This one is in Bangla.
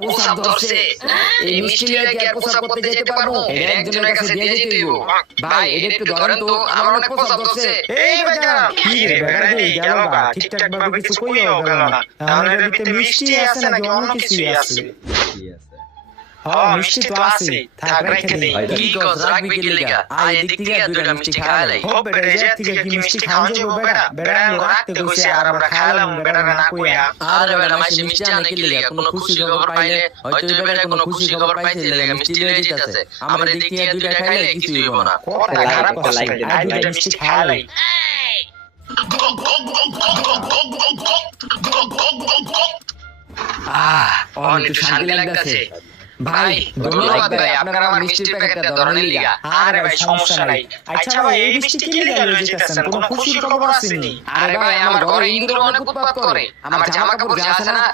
প্রসাব ধরছে। এই মিষ্টি লিয়ে কি আর প্রসাব করতে যেতে পারবো? এটা একজনের কাছে দিয়ে যেতে হইব। ভাই এটা একটু ধরেন তো, আমার অনেক প্রসাব ধরছে। এই বেটা কি রে বেটা রে গেল গা ঠিকঠাক ভাবে কিছু কইও গেল না। আমার এর ভিতরে মিষ্টি আছে নাকি অন্য কিছু আছে? মিষ্টি তো আছে, থাক রাখে দেই। কি কস রাখবি কি লাগা? আয় এদিক থেকে দুইটা মিষ্টি খাওয়া লাই। ও বেটা এই যে থেকে কি মিষ্টি খাওয়া যাবে বেটা? বেটা রাখতে কইছে আর আমরা খাইলাম বেটা না কইয়া। আরে বেটা মাসি মিষ্টি আনে কি লাগা? কোনো খুশি খবর পাইলে হয়তো এই বেটা কোনো খুশি খবর পাইছে লাগা মিষ্টি লয়ে যেতেছে। আমরা এদিক থেকে দুইটা খাইলে কিছু হইব না। কথা খারাপ কথা লাগে আর দুইটা মিষ্টি খাওয়ালাই। অনেক একটু শান্তি লাগতেছে। ভাই ধন্যবাদ ভাই, আপনারা আমার মিষ্টির প্যাকেটটা ধরনের লিগা। আরে ভাই সমস্যা নাই। আচ্ছা ভাই এই মিষ্টি কি লাগা লয়ে যেতেছেন? কোনো খুশির খবর আসেনি? আরে ভাই আমার ঘরে ইন্দুর অনেক উৎপাত করে। আমার জামা কাপড় যা আছে না